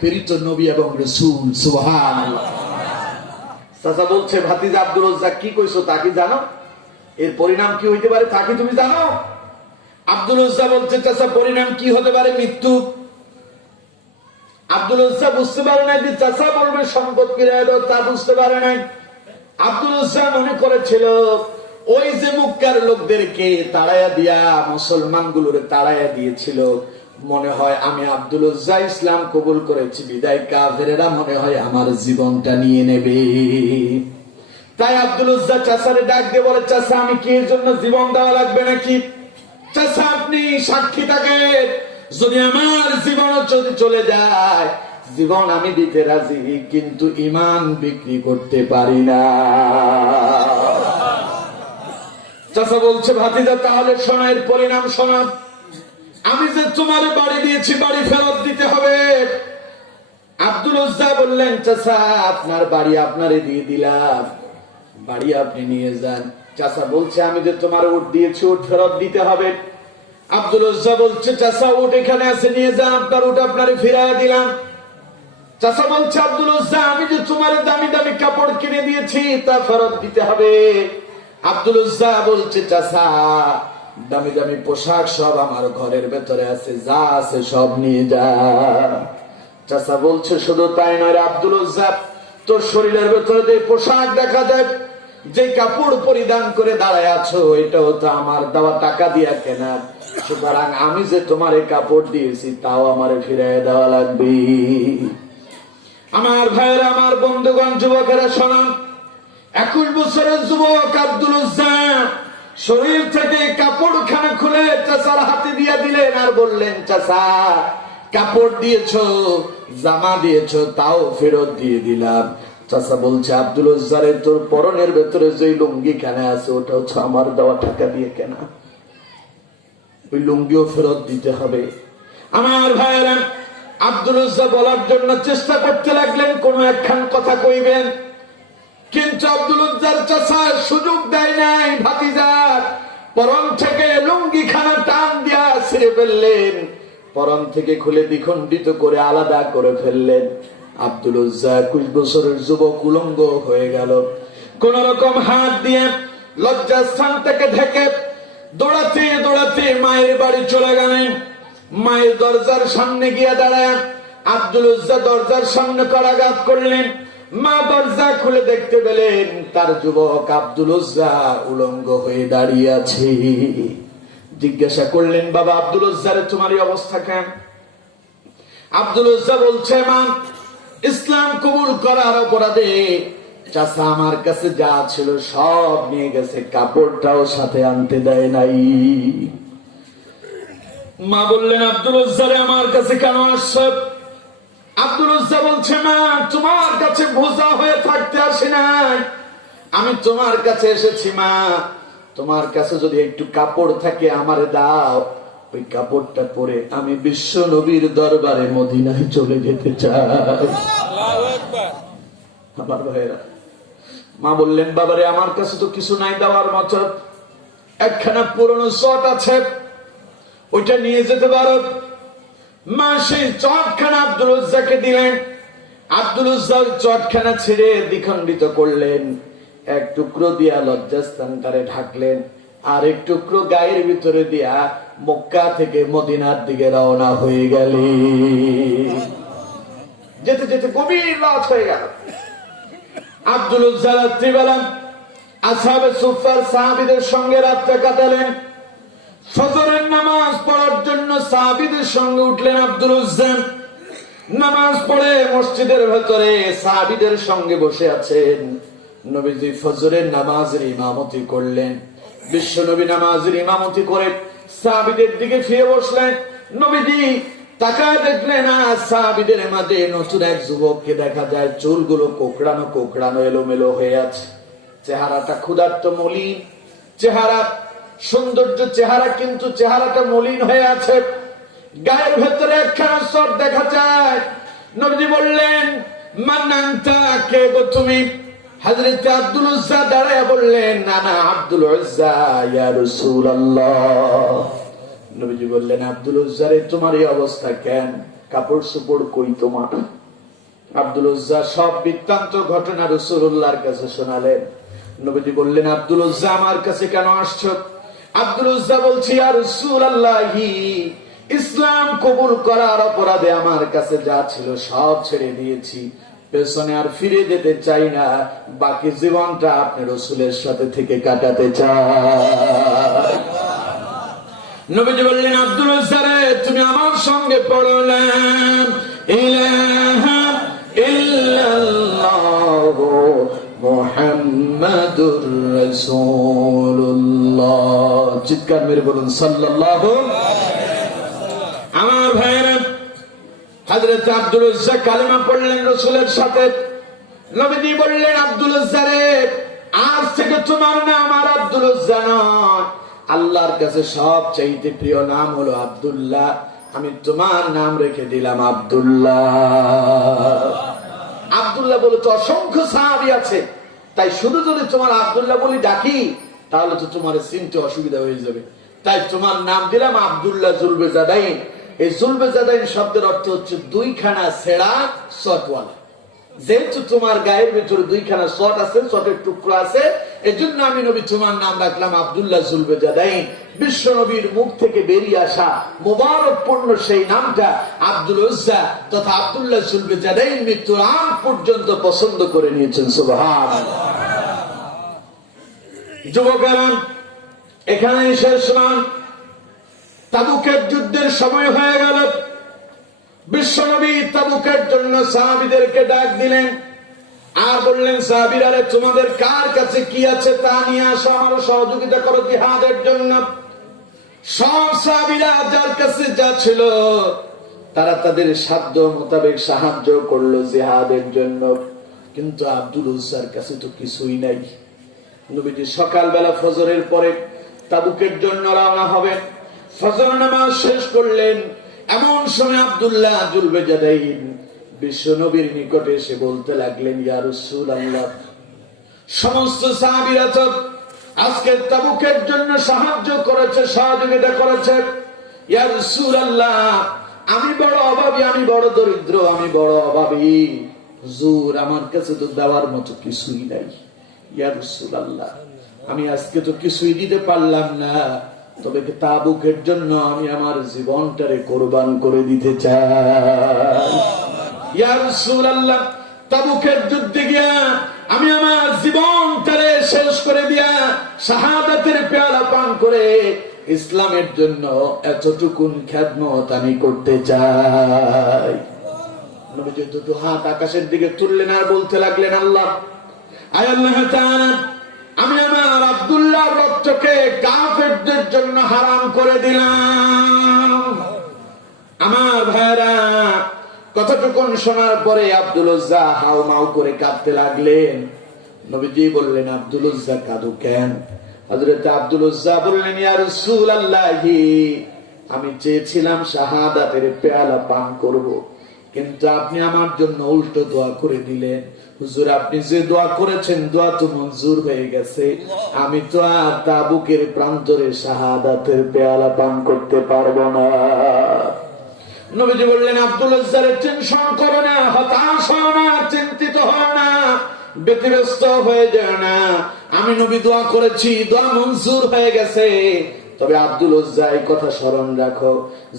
প্রেরিত নবী এবং রাসূল। সুবহানাল্লাহ। চাচা বলছে, ভাতিজা আব্দুল রাজ্জাক কি কইছো তা কি জানো? এর পরিণাম কি হইতে পারে তা কি তুমি জানো? আব্দুল রাজ্জাক বলছে, চাচা পরিণাম কি হতে পারে? মৃত্যু। আব্দুল রাজ্জাক বুঝতে পারে না যে চাচা বলবে সম্পদ ফিরিয়ে দাও, তা বুঝতে পারে নাই। আব্দুল রাজ্জাক মনে করেছিল ওই যে মক্কার লোকদেরকে তাড়াইয়া দিয়া মুসলমান গুলোরে তাড়াইয়া দিয়েছিল, মনে হয় আমি আব্দুল রাজ্জাক ইসলাম কবুল করেছি বিদায় কাফেরেরা মনে হয় আমার জীবনটা নিয়ে নেবে। তাই আব্দুল রাজ্জাক চাচারে ডাক দিয়ে বলে, চাচা আমি কি এর জন্য জীবন দেওয়া লাগবে নাকি? চাচা আপনি সাক্ষী থাকেন, যদি আমার জীবন যদি চলে যায় জীবন আমি দিতে রাজি, কিন্তু ঈমান বিক্রি করতে পারি না। চাচা বলছে, ভাতিজা তাহলে শোনো, এর পরিণাম শোনো। আমি যে তোমার বাড়ি দিয়েছি বাড়ি ফেরত দিতে হবে। আব্দুল রাজ্জাক বললেন, চাচা আপনার বাড়ি আপনারে দিয়ে দিলাম, বাড়ি আপনি নিয়ে যান। চাচা বলছে, আমি যে তোমার উট দিয়েছি উট ফেরত দিতে হবে। আব্দুল রাজ্জাক বলছে, চাচা উট এখানে আছে নিয়ে যান, আপনার উট আপনারে ফিরাইয়া দিলাম। চাচা বলছে, আব্দুল রাজ্জাক আমি যে তোমার দামি দামি কাপড় কিনে দিয়েছি তা ফেরত দিতে হবে। আব্দুল রাজ্জাক বলছে, চাচা দামি দামি পোশাক সব আমার ঘরের ভেতরে আছে, যা আছে সব নিয়ে যা। চাচা বলছে, শুধু তাই নয় আব্দুল রাজ্জাক, তোর শরীরের ভেতরে যে পোশাক দেখা যায়, যে কাপড় পরিধান করে দাঁড়ায় আছো, এটাও তো আমার দেওয়া টাকা দিয়া কেনা, সুতরাং আমি যে তোমার এই কাপড় দিয়েছি তাও আমার ফিরিয়ে দেওয়া লাগবে। আমার ভাইয়েরা, আমার বন্ধুগণ, যুবকেরা শোনান, 21 বছরের যুবক আব্দুল রাজ্জাক শরীর থেকে কাপড় খানা খুলে চাচার হাতে দিয়ে দিলেন আর বললেন, চাচা কাপড় দিয়েছো জামা দিয়েছো তাও ফেরত দিয়ে দিলাম। চাচা বলছে, আব্দুল রাজ্জাক তোর পরনের ভেতরে যে লুঙ্গি খানে আছে ওটা হচ্ছে আমার দেওয়া টাকা দিয়ে কেনা, ওই লুঙ্গিও ফেরত দিতে হবে। আমার ভাইয়েরা, আব্দুল রাজ্জাক বলার জন্য চেষ্টা করতে লাগলেন কোন একখান কথা কইবেন, কিন্তু আব্দুল রাজ্জাক চাচা সুযোগ দেয় নাই। ভাতিজার পরন থেকে লুঙ্গি খানা টান দিয়া ছিঁড়ে ফেললেন, পরন থেকে খুলে দ্বিখণ্ডিত করে আলাদা করে ফেললেন। আব্দুল রাজ্জাক 21 বছরের যুবক উলঙ্গ হয়ে গেল। কোন রকম হাত দিয়ে লজ্জাস্থান থেকে ঢেকে দৌড়াতে দৌড়াতে মায়ের বাড়ি চলে গেলেন। মায়ের দরজার সামনে গিয়ে দাঁড়ায় আব্দুল রাজ্জাক দরজার সামনে করাঘাত করলেন। মা দরজা খুলে দেখতে পেলেন তার যুবক আব্দুল রাজ্জাক উলঙ্গ হয়ে দাঁড়িয়ে আছে। জিজ্ঞাসা করলেন, বাবা আব্দুল রাজ্জাক তোমার এই অবস্থা কেন? আব্দুল রাজ্জাক বলছে, মা ইসলাম কবুল করার অপরাধে চাচা আমার কাছে যা ছিল সব নিয়ে গেছে, কাপড়টাও সাথে আনতে দেয় নাই। মা বললেন, আব্দুল রাজ্জাক আমার কাছে কেন আসছো? আব্দুল রাজ্জাক বলছে, মা তোমার কাছে বোঝা হয়ে থাকতে আসি নাই, আমি তোমার কাছে এসেছি মা, তোমার কাছে যদি একটু কাপড় থাকে আমারে দাও, ওই কাপড়টা পরে আমি বিশ্ব নবীর দরবারে মদিনায় চলে যেতে চাই। আমার ভাইয়েরা, মা বললেন, বাবারে আমার কাছে তো কিছু নাই দেওয়ার মতো, একখানা পুরনো চট আছে ওইটা নিয়ে যেতে পারো। মা সেই চটখানা আব্দুল রাজ্জাককে দিলেন। আব্দুল রাজ্জাক চটখানা ছেড়ে দ্বিখণ্ডিত করলেন, এক টুকরো দিয়া লজ্জাস্থানটারে ঢাকলেন, আর এক টুকরো গায়ের ভিতরে দিয়া মক্কা থেকে মদিনার দিকে রওনা হয়ে গেলেন। যেতে যেতে গভীর রাত হয়ে গেল। আব্দুল রাজ্জাক রাত্রিবেলা আসহাবে সুফফার সাহাবীদের সঙ্গে রাতটা কাটালেন। ফজরের নামাজ পড়ার জন্য সাহাবীদের সঙ্গে উঠলেন আব্দুল রাজ্জাক। নামাজ পড়ে মসজিদের ভেতরে সাহাবীদের সঙ্গে বসে আছেন। নবীজি ফজরের নামাজের ইমামতি করলেন। বিশ্ব নবী নামাজের ইমামতি করে সাহাবীদের দিকে ফিরে বসলেন। নবীজি তাকায় দেখলেন সাহাবীদের মাঝে নতুন এক যুবককে দেখা যায়, চুলগুলো কোকড়ানো কোকড়ানো এলোমেলো হয়ে আছে, চেহারাটা ক্ষুধার্ত মলিন চেহারা, সৌন্দর্য চেহারা কিন্তু চেহারাটা মলিন হয়ে আছে, গায়ের ভেতরে একখানা চট দেখা যায়। নবীজি বললেন, মান আনতা, কে গো তুমি? হযরত আব্দুল রাজ্জাক দাঁড়ায় বললেন, আনা আব্দুল রাজ্জাক ইয়া রাসূলুল্লাহ। নবীজি বললেন, আব্দুল রাজ্জাক তোমার এই অবস্থা কেন? কাপড় চোপড় কই তোমার? আব্দুল উজ্জা সব বৃত্তান্ত ঘটনা রাসূলুল্লাহর কাছে শোনালেন। নবীজি বললেন, আব্দুল উজ্জা আমার কাছে কেন আসছো? আব্দুল উজ্জা বলছি, ইয়া রাসূলুল্লাহ, ইসলাম কবুল করার অপরাধে আমার কাছে যা ছিল সব ছেড়ে দিয়েছি, পেছনে আর ফিরে যেতে চাই না, বাকি জীবনটা আপনি রাসূলের সাথে থেকে কাটাতে চাই। নবীজি বললেন, আব্দুল উজ্জা রে, তুমি আমার সঙ্গে পড়ো না ইলাহা ইল্লাল্লাহু মুহাম্মাদুর রাসূলুল্লাহ। চিৎকার মেরে বলুন সাল্লাল্লাহু। আমার ভাইরা, হযরত আব্দুল উজ্জা কালেমা পড়লেন রাসূলের সাথে। নবীজি বললেন, আব্দুল উজ্জা রে, আজ থেকে তোমার নাম আর আব্দুল উজ্জা নয়, আল্লাহর কাছে সবচাইতে প্রিয় নাম হলো আব্দুল্লাহ, আমি তোমার নাম রেখে দিলাম আব্দুল্লাহ। আব্দুল্লাহ বলে তো অসংখ্য সাহাবী আছে, তাই শুধু যদি তোমার আব্দুল্লাহ বলি ডাকি তাহলে তো তোমার চিনতে অসুবিধা হয়ে যাবে, তাই তোমার নাম দিলাম আব্দুল্লাহ জুলবেজাদাইন। এই জুলবেজাদাইন শব্দের অর্থ হচ্ছে দুইখানা ছেঁড়া শটওয়ালা। যেহেতু তোমার গায়ের ভিতরে দুইখানা শট আছে, শটের টুকরো আছে, এজন্য আমি নবী তোমার নাম রাখলাম আব্দুল্লাহ জুলবেজাদাইন। বিশ্ব নবীর মুখ থেকে বেরিয়ে আসা মুবারকপূর্ণ সেই নামটা আব্দুল উজ্জা তথা আব্দুল্লাহ জুলবেজাদাইন মৃত্যুর আগ পর্যন্ত পছন্দ করে নিয়েছেন। সুবহানাল্লাহ। যুবকেরা, এখানে শেষ নয়, তাবুকের যুদ্ধের সময় হয়ে গেল। বিশ্বনবী তাবুকের জন্য সাহাবীদেরকে ডাক দিলেন আর বললেন, সাহাবীরা, তোমাদের কার কাছে কি আছে তা নিয়ে আসো, আমার সহযোগিতা করো জিহাদের জন্য। সব সাহাবীরা যার কাছে যা ছিল তারা তাদের সাধ্য মোতাবেক সাহায্য করলো জিহাদের জন্য, কিন্তু আব্দুল উজ্জার কাছে তো কিছুই নাই। নবীজি সকালবেলা ফজরের পরে তাবুকের জন্য রওনা হবেন, ফজর নামাজ শেষ করলেন। এমন সময় আব্দুল্লাহ জুলবেজাদাইন বিশ্ব নবীর নিকটে এসে বলতে লাগলেন, ইয়া রাসূলুল্লাহ, সমস্ত সাহাবীরা তো আজকে তাবুকের জন্য সাহায্য করেছে, সহযোগিতা করেছে, ইয়া রাসূলুল্লাহ, আমি বড় অভাবী, আমি বড় দরিদ্র, আমি বড় অভাবী, হুজুর আমার কাছে তো দেওয়ার মতো কিছুই নাই। ইয়া রাসূলুল্লাহ, আমি আজকে তো কিছুই দিতে পারলাম না, তবে তাবুকের জন্য আমি আমার জীবনটারে কোরবান করে দিতে চাই। ইয়া রাসূলুল্লাহ, তাবুকের যুদ্ধে গিয়া আমি আমার জীবনটারে শেষ করে দিয়া শাহাদাতের পেয়ালা পান করে ইসলামের জন্য এতটুকুন খেদমত আমি করতে চাই। নবীজি দুটো হাত আকাশের দিকে তুললেন আর বলতে লাগলেন, আল্লাহ, আয় আল্লাহ তাআলা, আমি আমার আব্দুল্লাহর রক্তকে কাফেরদের জন্য হারাম করে দিলাম। আমার ভাইরা, কতটুকুন শোনার পরে আব্দুল উজ্জা হাউমাউ করে কাঁদতে লাগলেন। নবীজি বললেন, আব্দুল উজ্জা কাঁদো কেন? হযরত আব্দুল উজ্জা বললেন, ইয়া রাসূলুল্লাহ, আমি চেয়েছিলাম শাহাদাতের পেয়ালা পান করব, কিন্তু আপনি আমার জন্য উল্টো দোয়া করে দিলেন। হুজুর, আপনি যে দোয়া করেছেন দোয়া তো মঞ্জুর হয়ে গেছে, আমি তো আর তাবুকের প্রান্তরে শাহাদাতের পেয়ালা পান করতে পারবো না। নবীজি বললেন, আব্দুল উজ্জা, টেনশন করো না, হতাশ হও না, চিন্তিত হও না, ব্যতিব্যস্ত হয়ে যায় না, আমি নবী দোয়া করেছি, দোয়া মঞ্জুর হয়ে গেছে। তবে আব্দুল উজ্জা, এই কথা স্মরণ রাখো,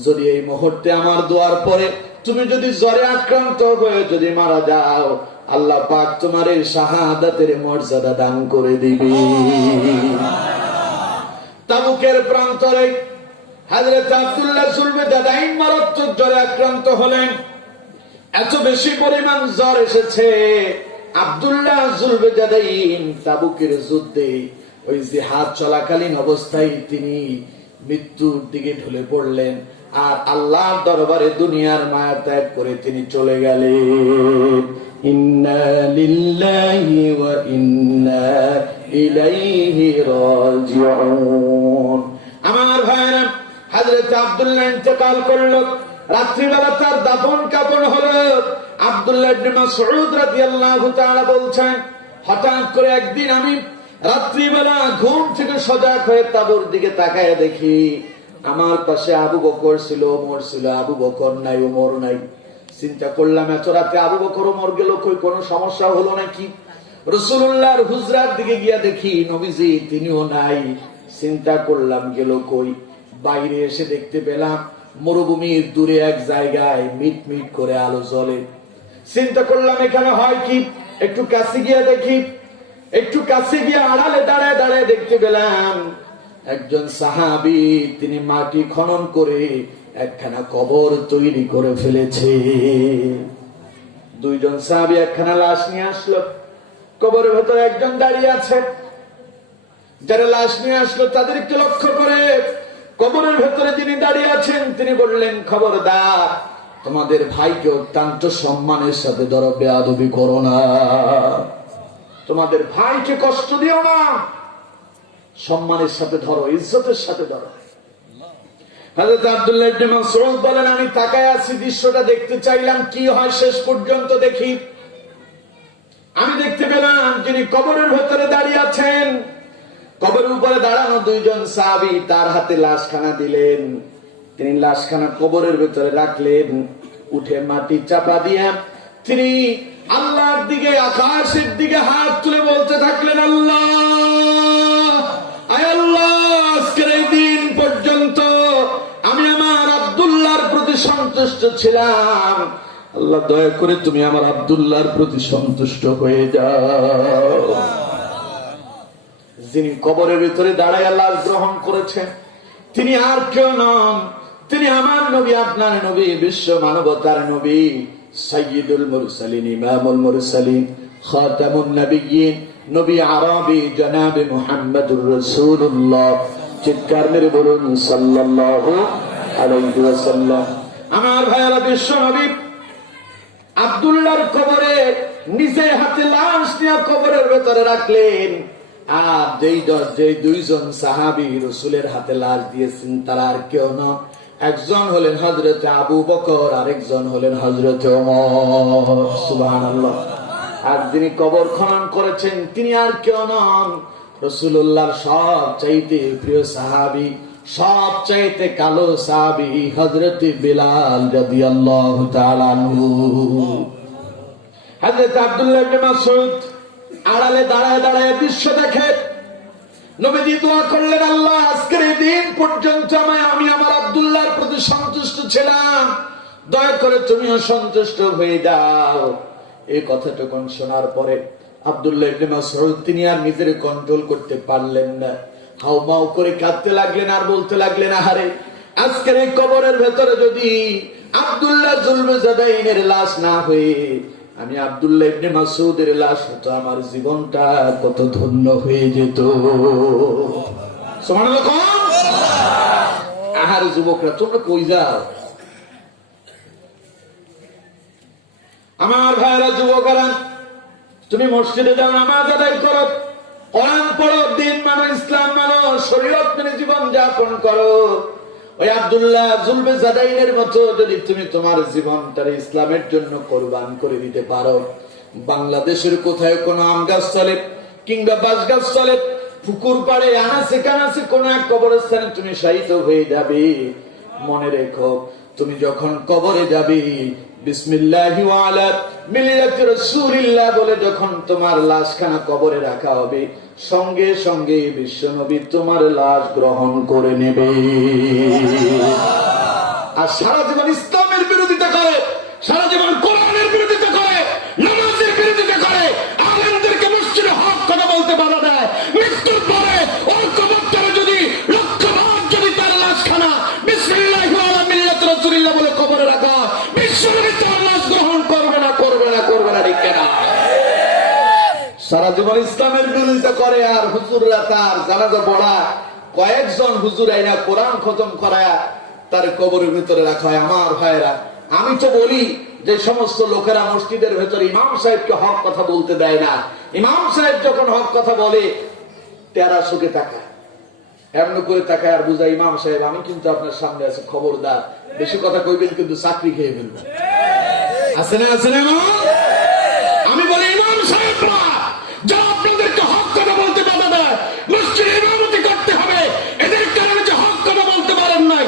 যদি এই মুহূর্তে আমার দোয়ার পরে তুমি যদি জ্বরে আক্রান্ত হয়ে যদি মারা যাও, আল্লাহ পাক তোমার এই শাহাদাতের মর্যাদা দান করে দিবে। তাবুকের প্রান্তরে হযরত আব্দুল্লাহ জুলবেজাদাইন মারাত্মক জ্বরে আক্রান্ত হলেন। এত বেশি পরিমাণ জ্বর এসেছে, আব্দুল্লাহ জুলবেজাদাইন তাবুকের যুদ্ধে ওই জিহাদ চলাকালীন অবস্থায় তিনি মৃত্যুর দিকে ঢলে পড়লেন আর আল্লাহর দরবারে দুনিয়ার মায়া ত্যাগ করে তিনি চলে গেলেন। ইন্না লিল্লাহি ওয়া ইন্না ইলাইহি রাজিউন। আমার ভাইরা, হযরত আব্দুল্লাহ ইন্তেকাল করলো, রাত্রিবেলা তার দাফন কাফন হলো। আব্দুল্লাহ ইবনে মাসউদ রাদিয়াল্লাহু তাআলা বলছেন, হঠাৎ করে একদিন আমি রাত্রিবেলা ঘুম থেকে সজাগ হয়ে তাঁবুর দিকে তাকায় দেখি আমার পাশে আবু বকর ছিল, ওমর ছিল, আবু বকর নাই, ওমর নাই। চিন্তা করলাম এত রাতে আবু বকর ওমর গেল কই, কোন সমস্যা হলো নাকি? রাসূলুল্লাহর হুজরার দিকে গিয়া দেখি নবীজি তিনিও নাই। চিন্তা করলাম গেল কই। বাইরে এসে দেখতে পেলাম মরুভূমির দূরে এক জায়গায় মিট মিট করে আলো জ্বলে। চিন্তা করলাম এখানে হয় কি, একটু কাছে গিয়া দেখি। একটু কাছে গিয়ে আড়ালে দাঁড়ায় দাঁড়ায় দেখতে পেলাম একজন সাহাবী, তিনি মাটি খনন করে একখানা কবর তৈরি করে ফেলেছে। দুইজন সাহাবী একখানা লাশ নিয়ে আসলো, কবরের ভেতরে একজন দাঁড়িয়ে আছে। যারা লাশ নিয়ে আসলো তাদেরকে লক্ষ্য করে কবরের ভেতরে যিনি দাঁড়িয়ে আছেন তিনি বললেন, খবরদার, তোমাদের ভাইকে অত্যন্ত সম্মানের সাথে ধরো, বেয়াদবি করো না, তোমাদের ভাইকে কষ্ট দিও না, সম্মানের সাথে ধরো, ইজ্জতের সাথে ধরো। হযরত আব্দুল্লাহ ইবনে মাসউদ বলেন, আমি তাকায় আছি, দৃশ্যটা দেখতে চাইলাম কি হয়, শেষ পর্যন্ত দেখি। আমি দেখতে পেলাম যিনি কবরের ভেতরে দাঁড়িয়ে আছেন, কবরের উপরে দাঁড়ানো দুইজন সাহাবী তার হাতে লাশখানা দিলেন। তিনি লাশখানা কবরের ভেতরে রাখলেন, উঠে মাটি চাপা দিয়ে তিনি আল্লাহর দিকে, আকাশের দিকে হাত তুলে বলতে থাকলেন, আল্লাহ, আয় আল্লাহ, আজকের এই দিন পর্যন্ত আমি আমার আব্দুল্লাহর প্রতি সন্তুষ্ট ছিলাম, আল্লাহ দয়া করে তুমি আমার আব্দুল্লাহর প্রতি সন্তুষ্ট হয়ে যাও। যিনি কবরের ভিতরে দাঁড়ায় লাশ গ্রহণ করেছেন তিনি আর কেউ নন, তিনি আমার নবী, আপনার নবী, বিশ্ব মানবতার নবী, সাইয়্যিদুল মুরসালিন, ইমামুল মুরসালিন, খাতামুন নবিয়্যিন, নবী আরবি জনাবে মুহাম্মদুর রাসূলুল্লাহ। চিৎকার মেরে বলুন সাল্লাল্লাহু আলাইহি ওয়াসাল্লাম। আমার ভাইয়েরা, বিশ্ব নবী আব্দুল্লাহর কবরে নিজের হাতে লাশ নিয়ে কবরের ভেতরে রাখলেন। আর যেই দুইজন সাহাবী রাসূলের হাতে লাশ দিয়েছেন তারা আর কেউ না, একজন হলেন হযরত আবু বকর, আরেকজন হলেন হযরত ওমর। সুবহানাল্লাহ। আর যিনি কবর খনন করেছেন তিনি আর কেউ নন, রাসূলুল্লাহর সবচাইতে প্রিয় সাহাবী, সবচাইতে কালো সাহাবী হযরত বিলাল রাদিয়াল্লাহু তাআলা আনহু। হযরত আব্দুল্লাহ ইবনে মাসউদ আড়ালে দাঁড়ায় দাঁড়ায় দৃশ্য দেখে। নবীজি দোয়া করলেন, আল্লাহ, আজকের এই দিন পর্যন্ত আমি আমার আব্দুল্লাহর প্রতি সন্তুষ্ট ছিলাম, দয়া করে তুমিও সন্তুষ্ট হয়ে যাও। এই কথাটুকুন শোনার পরে আব্দুল্লাহ ইবনে মাসউদ তিনি আর নিজের কন্ট্রোল করতে পারলেন না, হাউমাউ করে কাঁদতে লাগলেন আর বলতে লাগলেন, আহারে, আজকের এই কবরের ভেতরে যদি আব্দুল্লাহ জুলফিকারনের লাশ না হয়ে আমি আব্দুল্লাহ ইবনে মাসউদের লাশ হতো, আমার জীবনটা কত ধন্য হয়ে যেত। সুবহানাল্লাহ। আহারে যুবকরা, তোমরা কই যাও? আমার ভাইরা, যুবকরা, তুমি মসজিদে যাও, নামাজ আদায় করো, কোরআন পড়ো, দিন মানো, ইসলাম মানো, শরীয়ত মেনে জীবন যাপন করো। ওই আব্দুল্লাহ জুলফিকারনের মতো যদি তুমি তোমার জীবনটারে ইসলামের জন্য কোরবান করে দিতে পারো, বাংলাদেশের কোথায় কোনো আম গাছ চলে কিংবা বাঁশ গাছ চলে, পুকুর পাড়ে আনাচে কানাচে কোন এক কবরস্থানে তুমি শায়িত হয়ে যাবে। মনে রেখো, তুমি যখন কবরে যাবে, বিসমিল্লাহি ওয়া আলা মিল্লাতি রাসূলিল্লাহ বলে যখন তোমার লাশখানা কবরে রাখা হবে, সঙ্গে সঙ্গে বিশ্বনবী তোমার লাশ গ্রহণ করে নেবে। আর সারা জীবন ইসলামের বিরোধিতা করে, সারা জীবন কোরআনের বিরোধিতা করে, নামাজের বিরোধিতা করে, আলেমদেরকে মসজিদে হক কথা বলতে বাধা দেয়, মৃত্যুর পরে ওর কবরটারে যদি লক্ষ্যবার যদি তার লাশখানা বিসমিল্লাহি ওয়া আলা মিল্লাতি রাসূলিল্লাহ বলে কবরে রাখা, বিশ্বনবী তার লাশ গ্রহণ করবে না, করবে না, করবে না, ঠিক না? সারা জীবন ইসলামের বিরোধিতা করে আর হুজুররা তার জানাজা পড়া, কয়েকজন হুজুর আইনা কোরআন খতম করায় তার কবরের ভিতরে রাখা হয়। আমার ভাইরা, আমি তো বলি যে সমস্ত লোকেরা মসজিদের ভেতরে ইমাম সাহেবকে হক কথা বলতে দেয় না, ইমাম সাহেব যখন হক কথা বলে তেরা চোখে তাকায়, এমন করে তাকায় আর বুঝায়, ইমাম সাহেব আমি কিন্তু আপনার সামনে আছি, খবরদার, বেশি কথা কইবেন কিন্তু চাকরি খেয়ে ফেলবেন। আছে না, আছে না? আমি বলি, ইমাম সাহেবরা যা আপনাদেরকে হক কথা বলতে বাধা দেয়, মসজিদে ইমামতি করতে হবে, এদের কারণে যে হক কথা বলতে পারেন না,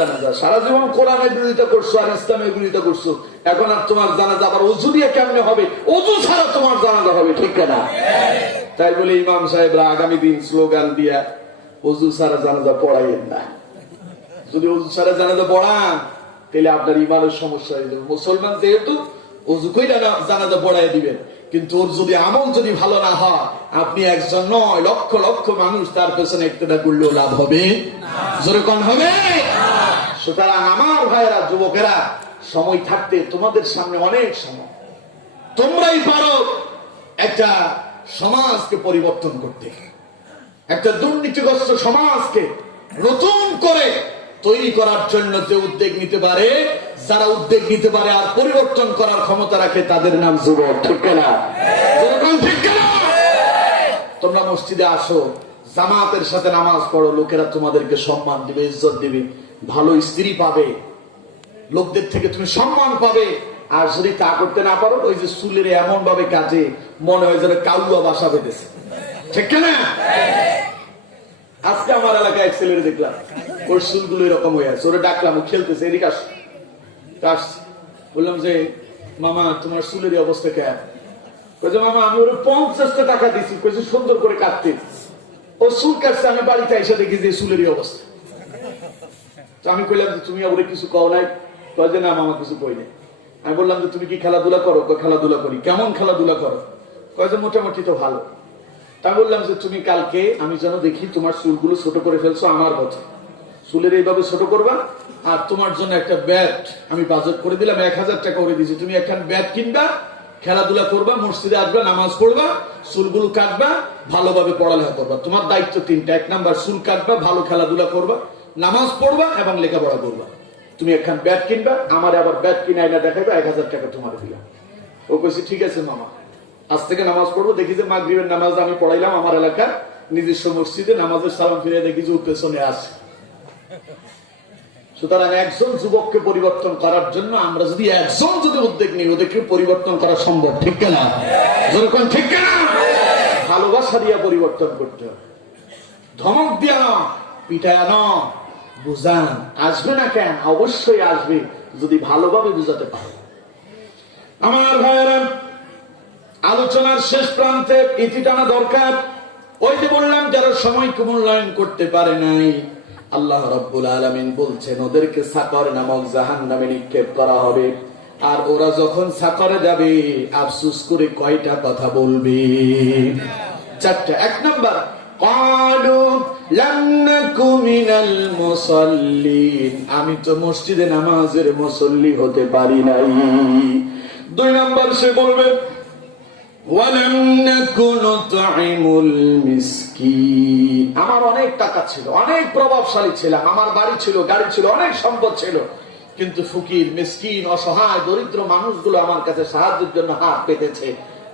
জানাজা? সারা জীবন কোরআনের বিরোধিতা করছো আর ইসলামের বিরোধিতা করছো, এখন আর তোমার জানাজা আবার অজু দিয়ে কেমনে হবে? অজু ছাড়া তোমার জানাজা হবে, ঠিক না? তাই বলে ইমাম সাহেবরা আগামী দিন স্লোগান দিয়া অজু ছাড়া জানাজা পড়াইয়েন না। যদি অজু ছাড়া জানাজা পড়ান তাহলে আপনার ইমানের সমস্যা হয়ে যাবে। মুসলমান যেহেতু অজু কইরা জানাজা পড়াই দিবেন, কিন্তু ওর যদি আমল যদি ভালো না হয়, আপনি একজন নয় লক্ষ লক্ষ মানুষ তার পেছনে একটা করলেও লাভ হবে যেরকম হবে। সুতরাং আমার ভাইয়েরা, যুবকেরা, সময় থাকতে তোমাদের সামনে অনেক সময়, তোমরাই পারো একটা সমাজকে পরিবর্তন করতে, একটা দুর্নীতিগ্রস্ত সমাজকে নতুন করে তৈরি করার জন্য যে উদ্যোগ নিতে পারে, যারা উদ্যোগ নিতে পারে আর পরিবর্তন করার ক্ষমতা রাখে, তাদের নাম যুবক, ঠিক না? ঠিক না? তোমরা মসজিদে আসো, জামাতের সাথে নামাজ পড়ো, লোকেরা তোমাদেরকে সম্মান দিবে, ইজ্জত দিবে, ভালো স্ত্রী পাবে, লোকদের থেকে তুমি সম্মান পাবে। আর যদি তা করতে না পারো, ওই যে চুলের এমন ভাবে কাজে মনে হয় যেন কাউয়া বাসা বেঁধেছে, ঠিক না? আজকে আমার এলাকায় এক ছেলের দেখলাম, ওর চুলগুলো এরকম হয়ে আছে, ওরা ডাকলাম, ও খেলতেছে, এদিকে আসছে। বললাম যে মামা তোমার চুলের অবস্থা কেন? বলছে মামা আমি ওর 50 টাকা দিচ্ছি, কইছে সুন্দর করে কাটতে। ও চুল কাটছে, আমি বাড়িতে এসে দেখি যে চুলেরই অবস্থা। তো আমি কইলাম যে তুমি ওরে কিছু কও নাই? কয় যে না মামা কিছু কই নাই। আমি বললাম যে তুমি কি খেলাধুলা করো? খেলাধুলা করি। কেমন খেলাধুলা করো? কয় যে মোটামুটি তো ভালো। তা বললাম যে তুমি কালকে আমি যেন দেখি তোমার চুলগুলো ছোট করে ফেলছো, আমার কথা চুলের এইভাবে ছোট করবা, আর তোমার জন্য একটা ব্যাট আমি বাজেট করে দিলাম, 1000 টাকা করে দিয়েছি, তুমি একটা ব্যাট কিনবা, খেলাধুলা করবা, মসজিদে আসবা, নামাজ পড়বা, চুলগুলো কাটবা, ভালোভাবে পড়ালেখা করবা। তোমার দায়িত্ব 3টা। 1 নাম্বার চুল কাটবা, ভালো খেলাধুলা করবা, নামাজ পড়বা এবং লেখাপড়া করবা। তুমি একখান ব্যাট কিনবা, আমার আবার ব্যাট কিনে আইনা দেখাইবা, 1000 টাকা তোমার দিলাম। ও কইছে ঠিক আছে মামা, আজ থেকে নামাজ পড়বো। দেখি যে মাগরিবের নামাজ আমি পড়াইলাম আমার এলাকার নিজস্ব মসজিদে, নামাজের সালাম ফিরে দেখি যে পেছনে আসে। সুতরাং একজন যুবককে পরিবর্তন করার জন্য আমরা যদি একজন যদি উদ্যোগ নিই, ওদেরকে পরিবর্তন করা সম্ভব, ঠিক না? যেরকম ঠিক না? ভালোবাসা দিয়া পরিবর্তন করতে হবে, ধমক দিয়া না, পিঠায় না, বুঝান। আসবে না কেন? অবশ্যই আসবে যদি ভালোভাবে বুঝাতে পারো। আমার ভাইয়েরা, আলোচনার শেষ প্রান্তে ইতি টানা দরকার। ওই যে বললাম, যারা সময়কে মূল্যায়ন করতে পারে নাই, আল্লাহ রাব্বুল আলামিন বলছেন ওদেরকে সাকর নামক জাহান্নামে নিক্ষেপ করা হবে। আর ওরা যখন সাকরে যাবে, আফসোস করে কয়টা কথা বলবে? 4টা। 1 নাম্বার, ক্বালু লাম নাকু মিনাল মুসাল্লিন, আমি তো মসজিদে নামাজের মুসল্লি হতে পারি নাই। 2 নাম্বার, সে বলবে ওয়ালাম নাকু নুতঈমুল মিসকিন, আমার অনেক টাকা ছিল, অনেক প্রভাবশালী ছিলাম, আমার বাড়ি ছিল, গাড়ি ছিল, অনেক সম্পদ ছিল, কিন্তু ফকির, মিসকিন, অসহায়, দরিদ্র মানুষগুলো আমার কাছে সাহায্যের জন্য হাত পেতেছে,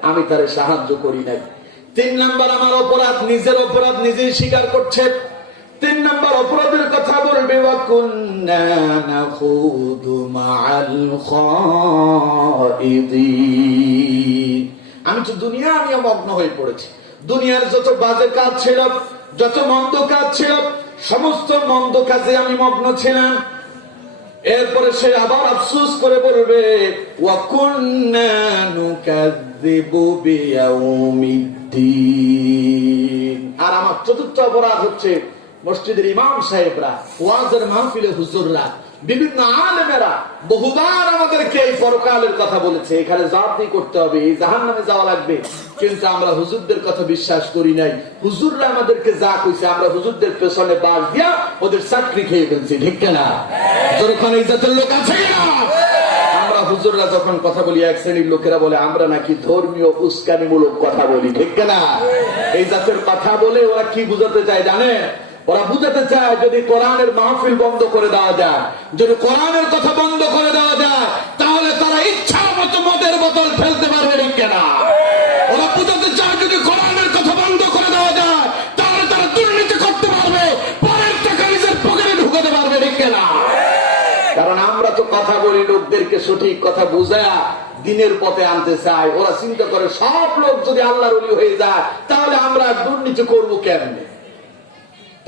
আমি তারে সাহায্য করি নাই। 3 নাম্বার, আমার অপরাধ, নিজের অপরাধ নিজেই স্বীকার করছে। 3 নাম্বার অপরাধের কথা বলবে, ওয়া কুন্না নাখুদু মাআল খাইদিন, আমি তো দুনিয়া নিয়ে মগ্ন হয়ে পড়েছি। দুনিয়ার যত বাজে কাজ ছিল, যত মন্দ কাজ ছিল, সমস্ত মন্দ কাজে আমি মগ্ন ছিলাম। এরপরে সে আবার আফসোস করে বলবে, ওয়া কুন্না নুকাযযিবু বিয়াউমিদ্দিন, আর আমার 4র্থ অপরাধ হচ্ছে মসজিদের ইমাম সাহেবরা, ওয়াজের মাহফিলে হুজুররা, বিভিন্ন আলেমেরা বহুবার আমাদেরকে এই পরকালের কথা বলেছে, এখানে জাতি করতে হবে, এই জাহান্নামে যাওয়া লাগবে, কিন্তু আমরা হুজুরদের কথা বিশ্বাস করি নাই। হুজুররা আমাদেরকে যা কইছে, আমরা হুজুরদের পেছনে বাস দিয়া ওদের চাকরি খেয়ে ফেলছি, ঠিক না? যখন এই জাতের লোক আছে না, আমরা হুজুররা যখন কথা বলি, এক শ্রেণীর লোকেরা বলে আমরা নাকি ধর্মীয় উস্কানিমূলক কথা বলি, ঠিক না? এই জাতের কথা বলে ওরা কি বুঝাতে চায় জানে? ওরা বুঝাতে চায় যদি কোরআনের মাহফিল বন্ধ করে দেওয়া যায়, যদি কোরআনের কথা বন্ধ করে দেওয়া যায়, তাহলে তারা ইচ্ছা মতো মদের বোতল ফেলতে পারবে, ঠিক না? ওরা বুঝাতে চায় যদি কোরআনের কথা বন্ধ করে দেওয়া যায়, তাহলে তারা দুর্নীতি করতে পারবে, পরের টাকা নিজের পকেটে ঢুকাতে পারবে, ঠিক না? কারণ আমরা তো কথা বলি লোকদেরকে সঠিক কথা বুঝায়া দিনের পথে আনতে চাই। ওরা চিন্তা করে সব লোক যদি আল্লাহর ওলি হয়ে যায়, তাহলে আমরা দুর্নীতি করবো কেমনে?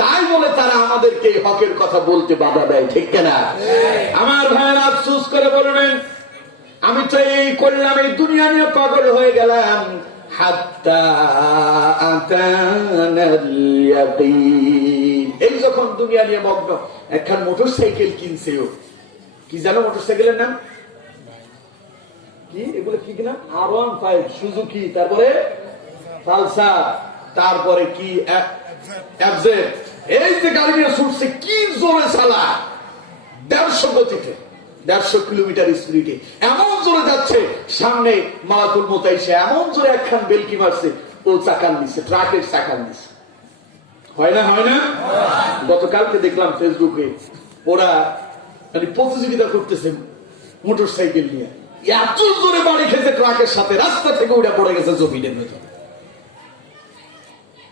তাই বলে তারা আমাদেরকে হকের কথা বলতে বাধা দেয়, ঠিক কিনা? আমার ভাইয়েরা আফসোস করে বলবেন, আমি তো এই করলাম, এই দুনিয়া নিয়ে পাগল হয়ে গেলাম, হাত্তা আতানাল ইয়াকিন। এই যখন দুনিয়া নিয়ে মগ্ন, একখান মোটরসাইকেল কিনছে, ও কি জানো মোটরসাইকেলের নাম কি? এগুলো কি কিনা? R15 সুজুকি, তারপরে পালসার, তারপরে কি এফজেড। এই যে গাড়ি নিয়ে ছুটছে, কি জোরে চালা, 150 গতিতে, 150 কিলোমিটার স্পিডে, এমন জোরে যাচ্ছে, সামনে মালাকুল মত এসে এমন জোরে একখান বেলকি মারছে, ও চাকান দিচ্ছে, ট্রাকের চাকান দিচ্ছে। হয় না, হয় না? গতকালকে দেখলাম ফেসবুকে, ওরা মানে প্রতিযোগিতা করতেছে মোটর সাইকেল নিয়ে, এত জোরে বাড়ি খেয়েছে ট্রাকের সাথে, রাস্তা থেকে ওটা পড়ে গেছে জমিনের ভেতর।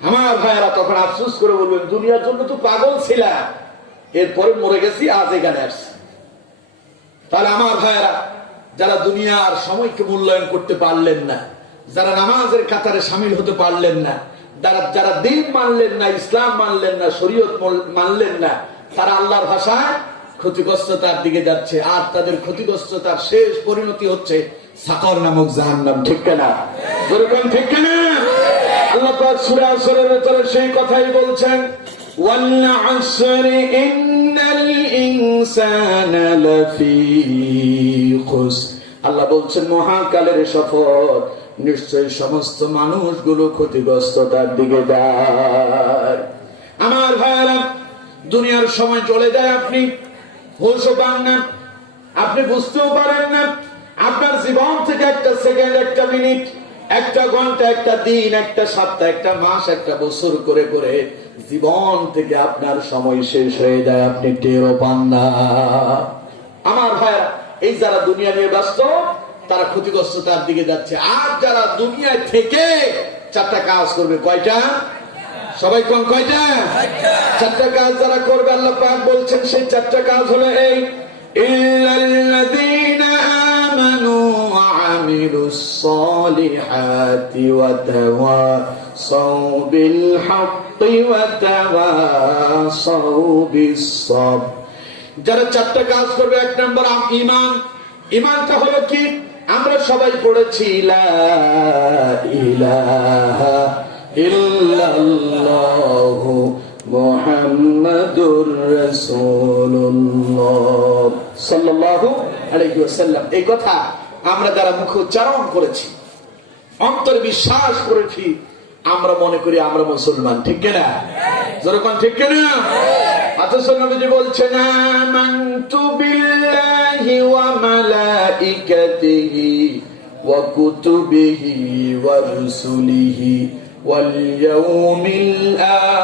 আমার ভাইয়েরা তখন আফসোস করে বলবেন, দুনিয়ার জন্য তো পাগল ছিলাম, এরপরে মরে গেছি, আজ এখানে আসছি। তাহলে আমার ভাইয়েরা, যারা দুনিয়ার সময়কে মূল্যায়ন করতে পারলেন না, যারা নামাজের কাতারে সামিল হতে পারলেন না, যারা দিন মানলেন না, ইসলাম মানলেন না, শরীয়ত মানলেন না, তারা আল্লাহর ভাষায় ক্ষতিগ্রস্ততার দিকে যাচ্ছে। আর তাদের ক্ষতিগ্রস্ততার শেষ পরিণতি হচ্ছে সাকর নামক জাহান্নাম, ঠিক কিনা? যেরকম ঠিক কিনা? আল্লাহ পাক সূরা আসরের ভিতরে সেই কথাই বলছেন, ওয়াল আসরি ইন্নাল ইনসানা লাফি খুসর। আল্লাহ বলছেন, মহাকালের শপথ, নিশ্চয় সমস্ত মানুষগুলো ক্ষতিগ্রস্ততার দিকে যায়। আমার ভাইয়েরা, দুনিয়ার সময় চলে যায়, আপনি হোশও পান না, আপনি বুঝতেও পারেন না। আপনার জীবন থেকে একটা সেকেন্ড, একটা মিনিট, একটা ঘন্টা, একটা দিন, একটা সপ্তাহ, একটা মাস, একটা বছর করে করে জীবন থেকে আপনার সময় শেষ হয়ে যায়, আপনি টেরও পান না। আমার ভাইরা, এই যারা দুনিয়া নিয়ে ব্যস্ত, তারা ক্ষতিগ্রস্ততার দিকে যাচ্ছে। আর যারা দুনিয়ায় থেকে 4টা কাজ করবে, কয়টা? সবাই কোন কয়টা? 4টা কাজ যারা করবে, আল্লাহ পাক বলছেন সেই 4টা কাজ হলো এই, ইল্লাল্লাযীনা আমানু ওয়া আমিলুস সালিহাতি ওয়া তাওয়াসাউ বিল হাক্কি ওয়া তাওয়াসাউ বিস সাবর। যারা 4টা কাজ করবে, 1 নম্বর ঈমান। ঈমানটা হলো কি? আমরা সবাই পড়েছি, লা ইলাহা ইল্লাল্লাহু মুহাম্মাদুর রাসূলুল্লাহ সাল্লাল্লাহু আলাইহি ওয়াসাল্লাম। এই কথা আমরা যারা মুখে উচ্চারণ করেছি, অন্তরে বিশ্বাস করেছি, আমরা মনে করি আমরা মুসলমান, ঠিক কিনা? যেরকম ঠিক কিনা? অথচ নবীজি বলছেন, আমানতু বিল্লাহি ওয়া মালাইকাতিহি ওয়া কুতুবিহি ওয়া রুসুলিহি ওয়াল ইয়াউমিল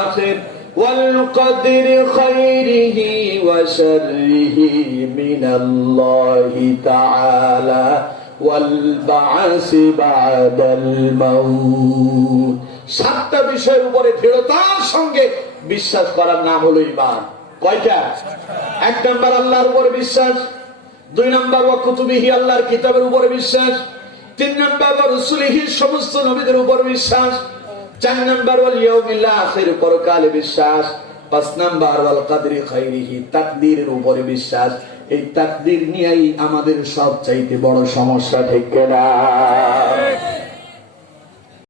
আখির ওয়াল কদরি খাইরিহি ওয়া শাররিহি মিনাল্লাহি তাআলা ওয়াল বা'সি বা'দাল মাউত। 7টা বিষয়ের উপরে দৃঢ়তার সঙ্গে বিশ্বাস করার নাম হলো ঈমান। কয়টা? 1 নম্বর আল্লাহর উপরে বিশ্বাস, 2 নম্বর ওয়া কুতুবিহি, আল্লাহর কিতাবের উপরে বিশ্বাস, 3 নম্বর ওয়া রুসুলিহি, সমস্ত নবীদের উপর বিশ্বাস, 4 নম্বর ওয়াল ইয়াউমিল আখির, পরকালে বিশ্বাস, 5 নম্বর ওয়াল কদরি খাইরিহি, তাকদীরের উপরে বিশ্বাস। এই তাকদীর নিয়েই আমাদের সবচাইতে বড় সমস্যা, ঠিক কিনা?